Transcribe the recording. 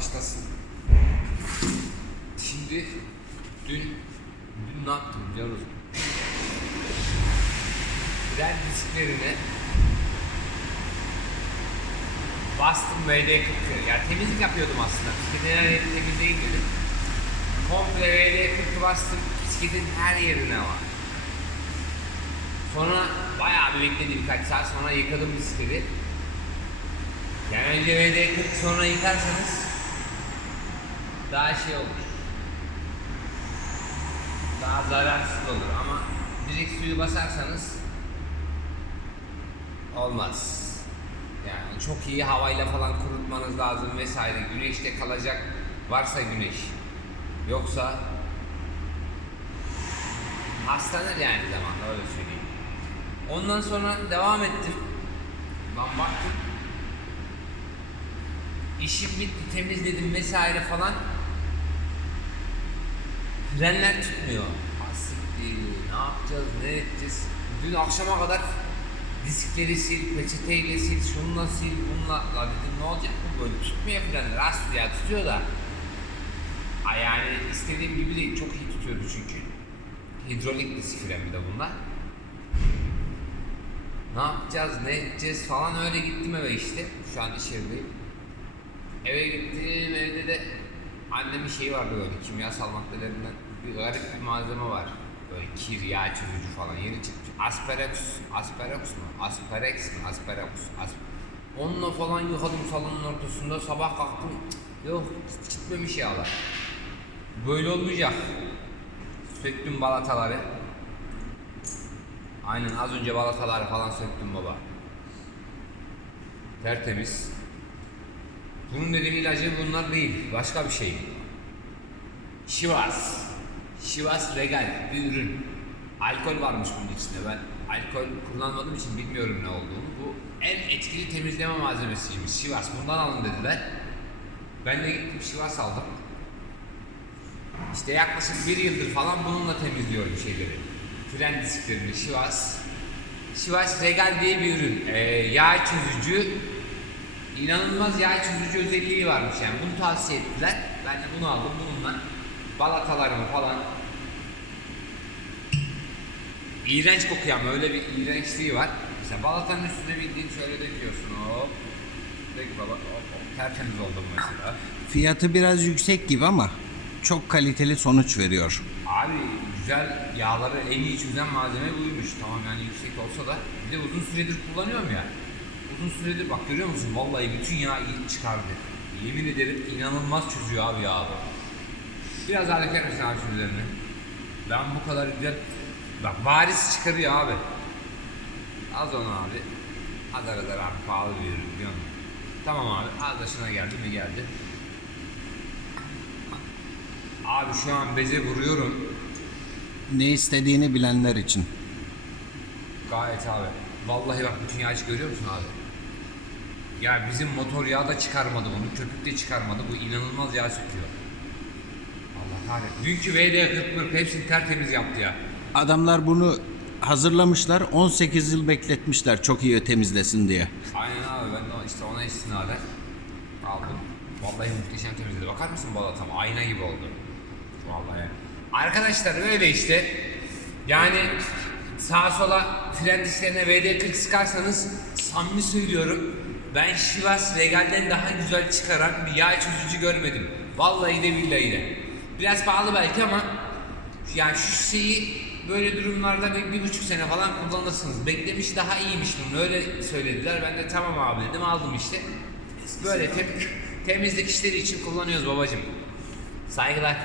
başlasın. Şimdi dün dün ne yaptım biliyor musun? Fren disklerine bastım VD40'ı. Yani temizlik yapıyordum aslında. Bisikletin her yerini temizleyin dedim. Komple VD40'ı bastım. Bisikletin her yerine var. Sonra bayağı bir bekledi birkaç saat sonra yıkadım bisikleti. Yani önce VD40 sonra yıkarsanız daha şey olur. Daha zararsız olur ama direkt suyu basarsanız olmaz. Yani çok iyi havayla falan kurutmanız lazım vesaire. Güneşte kalacak varsa güneş. Yoksa hastalanır yani zamanla öyle söyleyeyim. Ondan sonra devam ettim. Ben baktım. İşim bitti, temizledim vesaire falan. Frenler tutmuyor. Asiktir, ne yapacağız, ne edeceğiz? Dün akşama kadar diskleri sil, peçeteyle sil, şununla sil, bununla. La dedim ne olacak bu böyle tutmuyor frenler. Az ya tutuyor da. Ay yani istediğim gibi değil, çok iyi tutuyordu çünkü. Hidrolik disk fren bir de bunlar. Ne yapacağız, ne edeceğiz falan öyle gittim eve işte. Şu an iş yerindeyim. Eve gittim, evde de annemin şeyi vardı böyle kimyasal maddelerinden bir garip bir malzeme var. Böyle kir, yağ çözücü falan yeni çıkmış. Asparagus, asparagus mu? Asparex mi? Asparagus. As Onunla falan yıkadım salonun ortasında. Sabah kalktım. Yok gitmemiş yağlar. Böyle olmayacak. Söktüm balataları. Aynen az önce balataları falan söktüm baba. Tertemiz. Bunun dediğim ilacı bunlar değil. Başka bir şey. Şivas. Şivas Regal bir ürün. Alkol varmış bunun içinde. Ben alkol kullanmadığım için bilmiyorum ne olduğunu. Bu en etkili temizleme malzemesiymiş. Şivas. Bundan alın dediler. Ben de gittim Şivas aldım. İşte yaklaşık bir yıldır falan bununla temizliyorum şeyleri. Fren disklerini Şivas. Şivas Regal diye bir ürün. Ee, yağ çözücü, İnanılmaz yağ çözücü özelliği varmış yani bunu tavsiye ettiler. Ben de bunu aldım bununla balatalarımı falan İğrenç kokuyor ama öyle bir iğrençliği var. Mesela balatanın üstüne bildiğin şöyle döküyorsun hop. Dök baba hop, hop. tertemiz oldu bu mesela. Fiyatı biraz yüksek gibi ama çok kaliteli sonuç veriyor. Abi güzel yağları en iyi çözen malzeme buymuş. Tamam yani yüksek olsa da bir de uzun süredir kullanıyorum ya. Uzun süredir bak görüyor musun? Vallahi bütün yağ iyi çıkardı. Yemin ederim inanılmaz çözüyor abi yağı. Biraz daha döker misin abi şunun üzerine? Ben bu kadar güzel... Bak bariz çıkarıyor abi. Az onu abi. Azar azar abi pahalı bir ürün biliyor musun? Tamam abi az da şuna geldi mi geldi. Abi şu an beze vuruyorum. Ne istediğini bilenler için. Gayet abi. Vallahi bak bütün yağı görüyor musun abi? Ya bizim motor yağı da çıkarmadı bunu, köpük de çıkarmadı. Bu inanılmaz yağ söküyor. Allah kahretsin. Dünkü VD 40 hepsini tertemiz yaptı ya. Adamlar bunu hazırlamışlar 18 yıl bekletmişler çok iyi temizlesin diye. Aynen abi ben de işte ona istinaden aldım. Vallahi muhteşem temizledi. Bakar mısın balatama? Ayna gibi oldu. Vallahi. Arkadaşlar böyle işte. Yani sağa sola fren disklerine VD40 sıkarsanız samimi söylüyorum. Ben Şivas Regal'den daha güzel çıkaran bir yağ çözücü görmedim. Vallahi de billahi de. Biraz pahalı belki ama yani şu şeyi böyle durumlarda bir, bir buçuk sene falan kullanırsınız. Beklemiş daha iyiymiş bunu öyle söylediler. Ben de tamam abi dedim aldım işte. Böyle tem- temizlik işleri için kullanıyoruz babacım. Saygılar.